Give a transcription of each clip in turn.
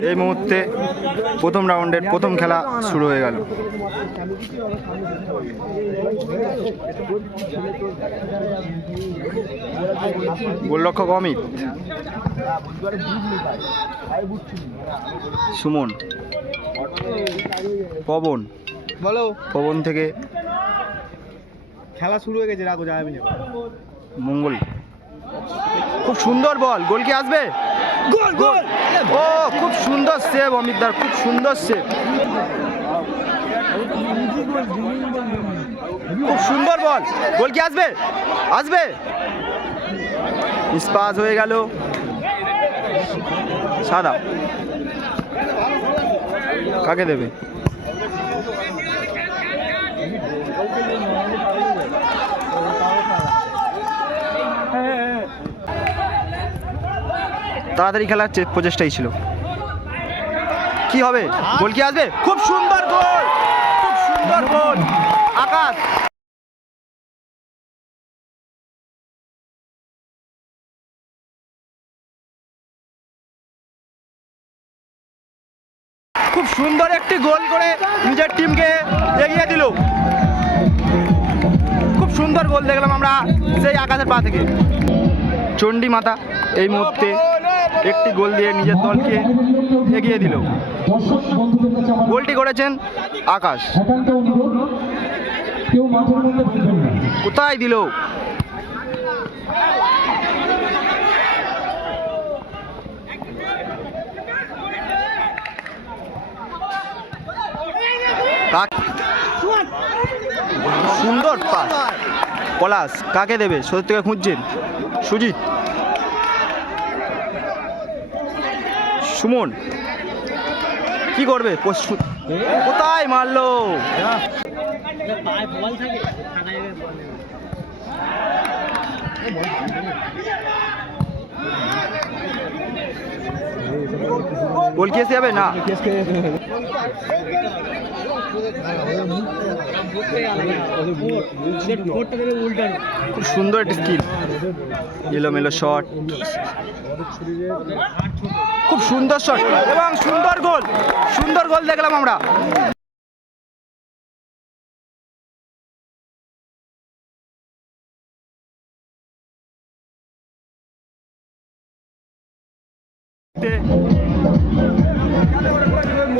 এই মুহূর্তে প্রথম রাউন্ডের প্রথম খেলা শুরু হয়ে গেল। গোলরক্ষক অমিত। সুমন। পবন। বলো। পবন থেকে খেলা শুরু হয়ে গেছে রাখো যাবে মঙ্গল। খুব সুন্দর বল। গোল কি আসবে? গোল গোল! ও, খুব সুন্দর সেভ অমিতদার খুব সুন্দর সেভ খুব সুন্দর বল গোল কি আসবে? আসবে? ইস্পাস হয়ে গেল। সাদা। কাকে দেবে? তাড়াতাড়ি খেলার প্রচেষ্টাই ছিল। কি হবে? গোল কি আসবে? খুব সুন্দর গোল! খুব সুন্দর গোল! আকাশ! খুব সুন্দর একটি গোল করে নিজের টিমকে এগিয়ে দিল। খুব সুন্দর গোল দেখলাম আমরা সেই আকাশের পা থেকে। চণ্ডী মাতা এই মুহূর্তে একটি গোল দিয়ে নিজের দলকে এগিয়ে দিল। গোলটি করেছেন আকাশ। কোথায় দিল? সুন্দর পলাশ, কাকে দেবে? সত্যি থেকে খুঁজছেন? সুজিত। সুমন, কি করবে? কোথায় মারলো? গোল কি এসে যাবে না? খুব সুন্দর একটি স্কিল এলোমেলো শট খুব সুন্দর শট এবং সুন্দর গোল। সুন্দর গোল দেখলাম আমরা।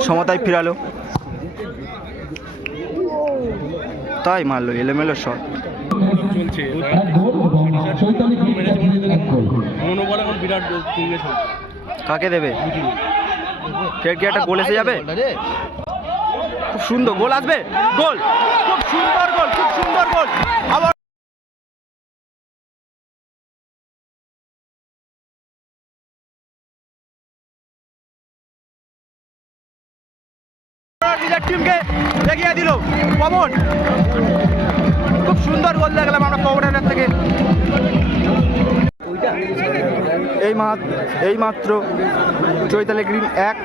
সমতায় ফিরালো। তাই মারলো এলোমেলো শট চলছে। মনোবল এখন বিরাট তুলে চলছে। কাকে দেবে? ফের কি একটা গোল এসে যাবে? খুব সুন্দর গোল আসবে। গোল! খুব সুন্দর গোল, খুব সুন্দর গোল। আবার নিজের টিমকে এগিয়ে দিল। পবন খুব সুন্দর গোল দেখলাম এই মাত, এই মাত্র চৈতালি গ্রিন এক।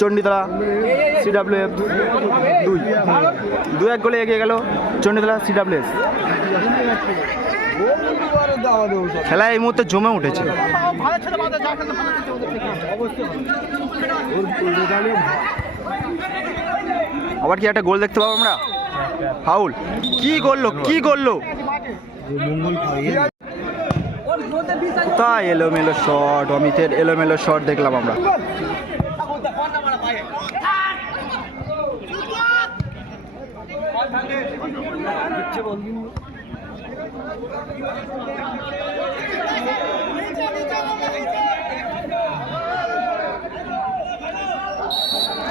চণ্ডীতলা সিডাব্লিউ এফ দুই। দু এক গোলে এগিয়ে গেল চণ্ডীতলা সিডাব্লিউ এস খেলা এই মুহূর্তে জমে উঠেছে। আবার কি একটা গোল দেখতে পাবো আমরা? ফাউল। কি করল? কি করল? তাই এলোমেলো শট? অমিতের এলোমেলো শট দেখলাম আমরা।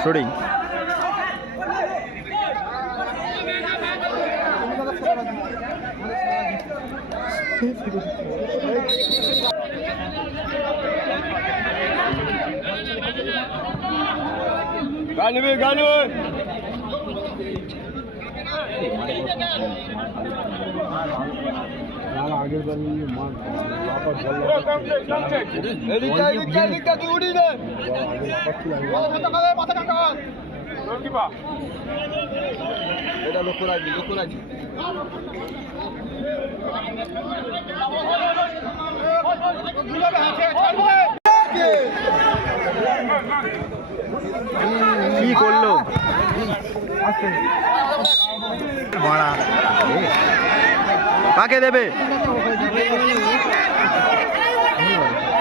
শুটিং গানবে গানবে। উড়ি দে। এটা লক্ষ্য রাখবি লক্ষ্য রাখবি। কি করল? কাকে দেবে?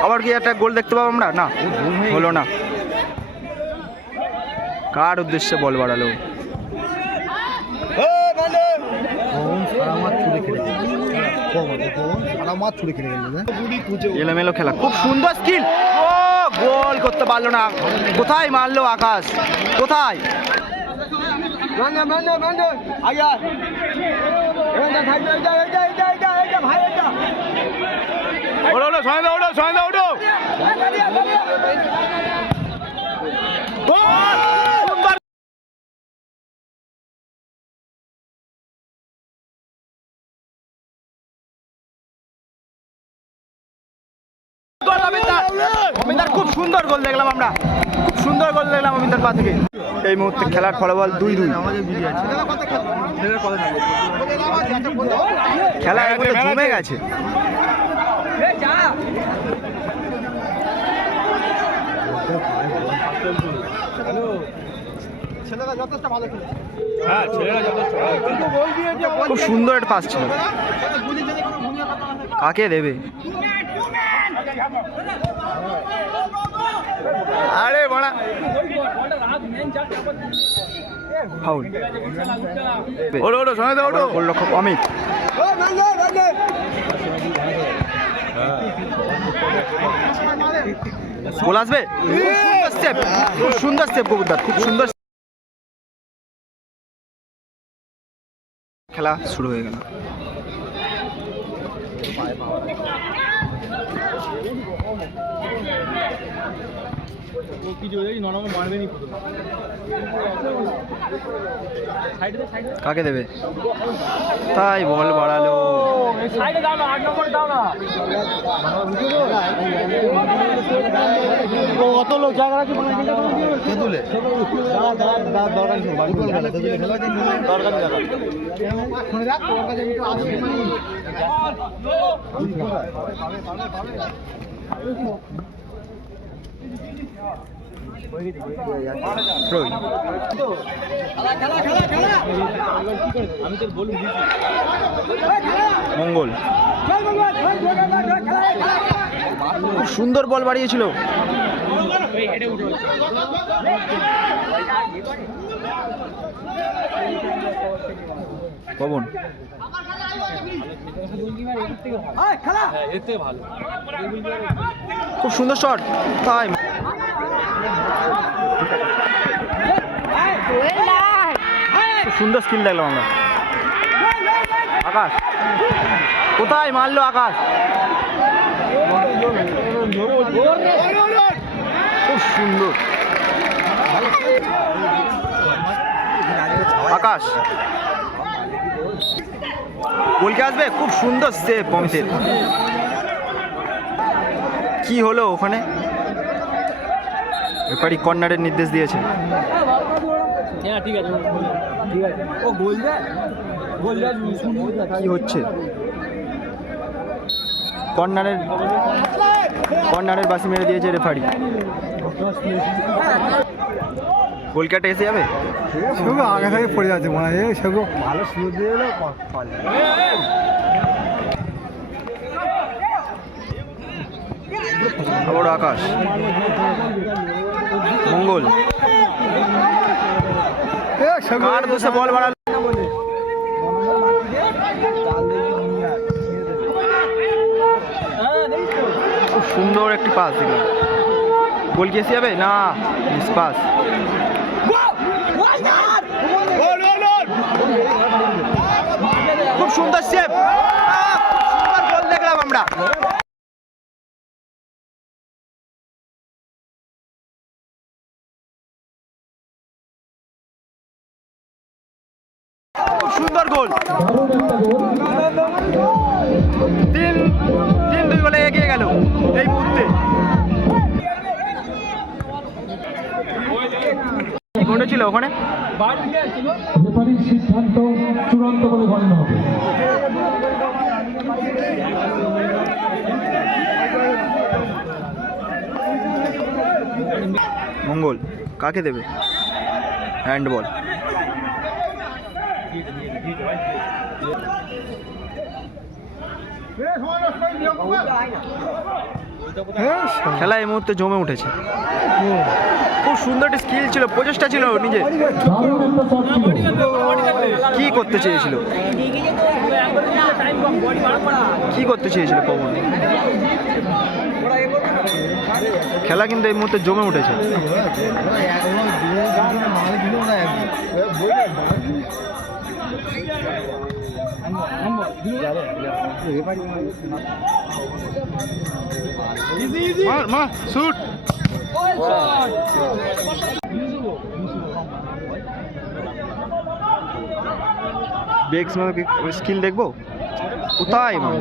আবার কি একটা গোল দেখতে পাবো আমরা? না হলো না। কার উদ্দেশ্যে বল বাড়ালো? গেল এলোমেলো খেলা। খুব সুন্দর স্কিল ও গোল করতে পারল না। কোথায় মারলো আকাশ? কোথায়? সঙ্গে সঙ্গে গোল অমিতার অমিতার খুব সুন্দর গোল দেখলাম আমরা। খুব সুন্দর গোল দেখলাম অমিতার পা থেকে। এই মুহূর্তে খেলার ফলাফল দুই দুই। খেলা একবারে জমে গেছে। খুব সুন্দর একটা পাস ছিল। কাকে দেবে? আরে বড়া। ফাউল ওটো ওটো সময় দাও ওটো গোলরক্ষক অমিত। ও ম্যান্ডে ম্যান্ডে গোল আসবে? খুব সুন্দর স্টেপ খুব সুন্দর স্টেপ কবুতর খুব সুন্দর খেলা শুরু হয়ে গেল। কাকে দেবে? তাই বল বাড়ালো। কত লোক জায়গা আছে তেঁতুলে দরকার নেই। বাড়ি করে খেলা তেঁতুলে খেলা দরকার নেই। শুনে যাক তোর কাছে মঙ্গল। খুব সুন্দর বল বাড়িয়েছিল। পবন। খুব সুন্দর শট তাই খুব সুন্দর স্কিল দেখলাম আমরা। আকাশ। কোথায় মারলো আকাশ? খুব সুন্দর। আকাশ। গোলকে আসবে? খুব সুন্দর সেভ পমিতের কি হলো ওখানে? এপারি কর্নারের নির্দেশ দিয়েছে। কি হচ্ছে? কর্নারের কর্নারের বাসি মেরে দিয়েছে রেফারি গোলকাটা এসে যাবে? সেগুলো আগে থেকে পড়ে যাচ্ছে মনে হয়। সেগুলো ভালো সুযোগ দিয়ে এলো আবার আকাশ। মঙ্গল। কার দোষে বল বাড়ালো? খুব সুন্দর একটি পাস দিল গোল এসে যাবে? না মিস পাস খুব সুন্দর সেভ সুন্দর গোল দেখলাম আমরা। ওখানে? রেফারির সিদ্ধান্ত চূড়ান্ত বলে গণ্য হবে। মঙ্গল কাকে দেবে? হ্যান্ডবল। খেলা এই মুহূর্তে জমে উঠেছে। খুব সুন্দর একটা স্কিল ছিল, প্রচেষ্টা ছিল নিজে। কি করতে চেয়েছিল? কি করতে চেয়েছিল পবন? খেলা কিন্তু এই মুহূর্তে জমে উঠেছে। বেক্স মানে স্কিল দেখব? কোথায় মার?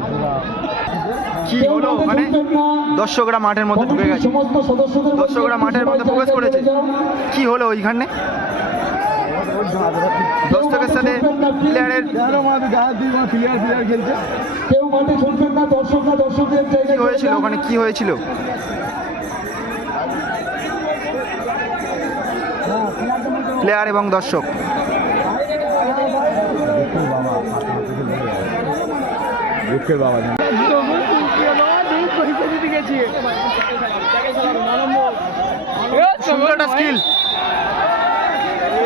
কি হলো ওখানে? দর্শকরা মাঠের মধ্যে ঢুকে গেছে। দর্শকরা মাঠের মধ্যে প্রবেশ করেছে। কি হলো ওইখানে? দর্শকের সাথে প্লেয়ারের কি হয়েছিল ওখানে? কি হয়েছিল? প্লেয়ার এবং দর্শক। বাবা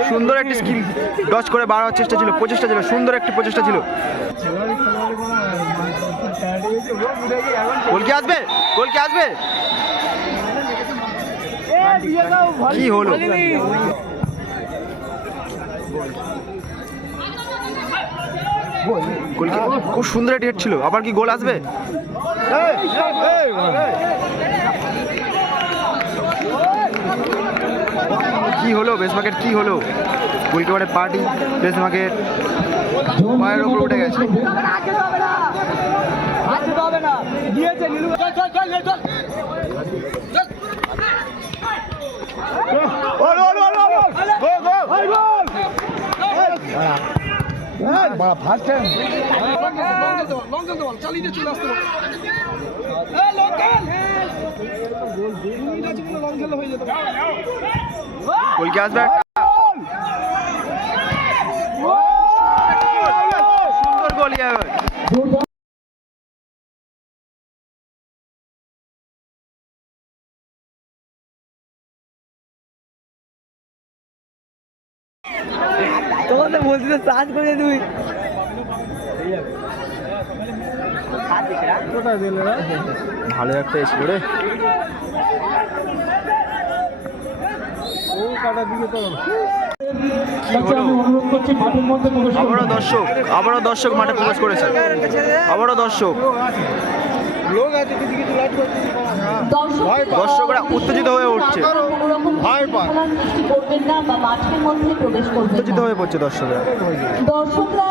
সুন্দর একটি স্কিল ডচ করে হওয়ার চেষ্টা ছিল প্রচেষ্টা ছিল সুন্দর একটি প্রচেষ্টা ছিল গোল কি আসবে গোল কি আসবে কি হলো খুব সুন্দর একটি হেড ছিল আবার কি গোল আসবে কি হলো বেসমার্কেট কি হলো গোলকিপারের পার্টি বেসমার্কেট পায়ের উপর উঠে গেছে ফার্স্ট টাইম গোল কি আসবে? সুন্দর গোল তোমাদের বলছি তো চার্জ করে তুই ভালো একটা রে। আবারও দর্শক আবারও দর্শক মাঠে প্রবেশ করেছে। আবারও দর্শক। দর্শকরা উত্তেজিত হয়ে উঠছে। ভয় পায়। সৃষ্টি করবেন না বা মাঠের মধ্যে প্রবেশ করবেন উত্তেজিত হয়ে পড়ছে দর্শকরা। দর্শকরা